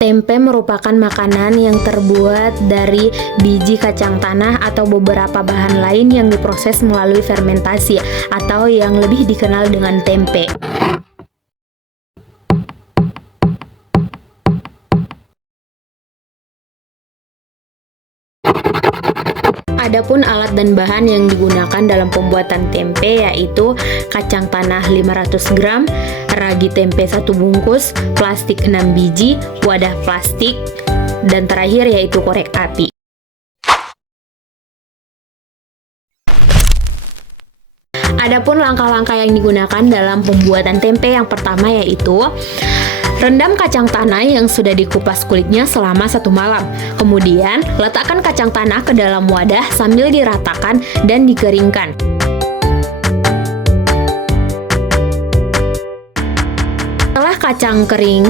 Tempe merupakan makanan yang terbuat dari biji kacang tanah atau beberapa bahan lain yang diproses melalui fermentasi atau yang lebih dikenal dengan tempe. Adapun alat dan bahan yang digunakan dalam pembuatan tempe yaitu kacang tanah 500 gram, ragi tempe 1 bungkus, plastik 6 biji, wadah plastik, dan terakhir yaitu korek api. Adapun langkah-langkah yang digunakan dalam pembuatan tempe yang pertama yaitu rendam kacang tanah yang sudah dikupas kulitnya selama 1 malam. Kemudian, letakkan kacang tanah ke dalam wadah sambil diratakan dan dikeringkan. Setelah kacang kering,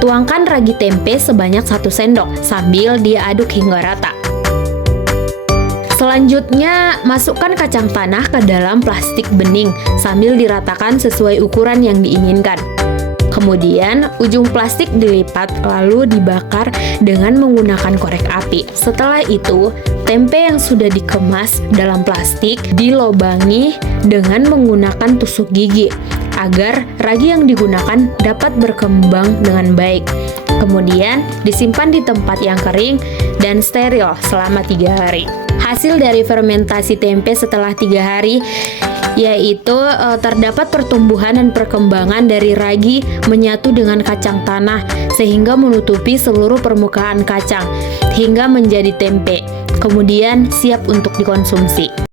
tuangkan ragi tempe sebanyak 1 sendok sambil diaduk hingga rata. Selanjutnya, masukkan kacang tanah ke dalam plastik bening sambil diratakan sesuai ukuran yang diinginkan. Kemudian, ujung plastik dilipat lalu dibakar dengan menggunakan korek api. Setelah itu, tempe yang sudah dikemas dalam plastik dilobangi dengan menggunakan tusuk gigi agar ragi yang digunakan dapat berkembang dengan baik. Kemudian, disimpan di tempat yang kering dan steril selama 3 hari. Hasil dari fermentasi tempe setelah 3 hari yaitu terdapat pertumbuhan dan perkembangan dari ragi menyatu dengan kacang tanah sehingga menutupi seluruh permukaan kacang hingga menjadi tempe. Kemudian siap untuk dikonsumsi.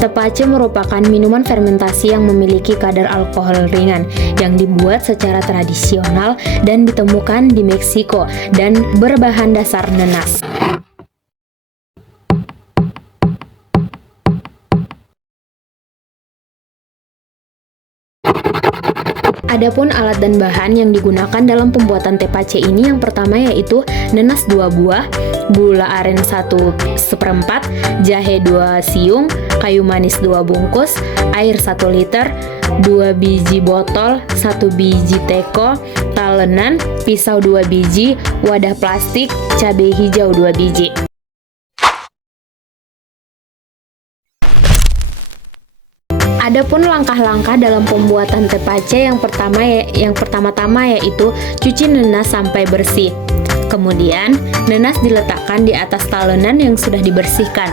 Tepache merupakan minuman fermentasi yang memiliki kadar alkohol ringan yang dibuat secara tradisional dan ditemukan di Meksiko dan berbahan dasar nanas. Adapun alat dan bahan yang digunakan dalam pembuatan tepache ini yang pertama yaitu nanas 2 buah, gula aren 1/4, jahe 2 siung, kayu manis 2 bungkus, air 1 liter, 2 biji botol, 1 biji teko, talenan, pisau 2 biji, wadah plastik, cabai hijau 2 biji. Adapun langkah-langkah dalam pembuatan tepache yang pertama-tama yaitu cuci nanas sampai bersih. Kemudian, nanas diletakkan di atas talenan yang sudah dibersihkan.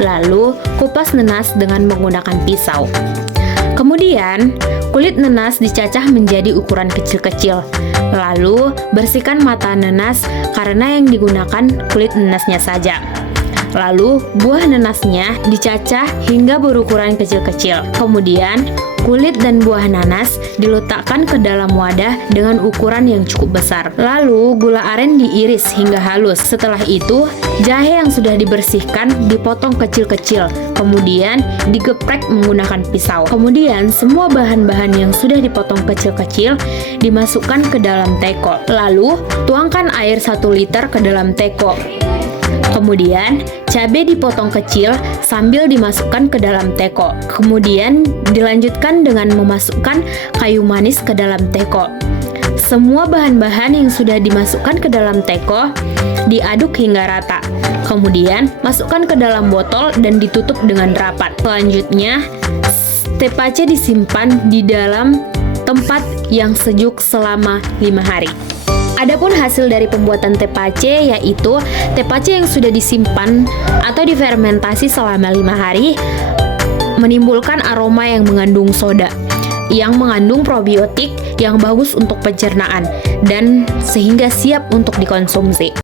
Lalu, kupas nanas dengan menggunakan pisau. Kemudian, kulit nanas dicacah menjadi ukuran kecil-kecil. Lalu, bersihkan mata nanas karena yang digunakan kulit nanasnya saja. Lalu, buah nanasnya dicacah hingga berukuran kecil-kecil. Kemudian, kulit dan buah nanas diletakkan ke dalam wadah dengan ukuran yang cukup besar. Lalu, gula aren diiris hingga halus. Setelah itu, jahe yang sudah dibersihkan dipotong kecil-kecil. Kemudian, digeprek menggunakan pisau. Kemudian, semua bahan-bahan yang sudah dipotong kecil-kecil dimasukkan ke dalam teko. Lalu, tuangkan air 1 liter ke dalam teko. Kemudian, cabai dipotong kecil sambil dimasukkan ke dalam teko. Kemudian, dilanjutkan dengan memasukkan kayu manis ke dalam teko. Semua bahan-bahan yang sudah dimasukkan ke dalam teko diaduk hingga rata. Kemudian, masukkan ke dalam botol dan ditutup dengan rapat. Selanjutnya, tepache disimpan di dalam tempat yang sejuk selama 5 hari. Adapun hasil dari pembuatan tepache yaitu tepache yang sudah disimpan atau difermentasi selama 5 hari menimbulkan aroma yang mengandung soda, yang mengandung probiotik yang bagus untuk pencernaan dan sehingga siap untuk dikonsumsi.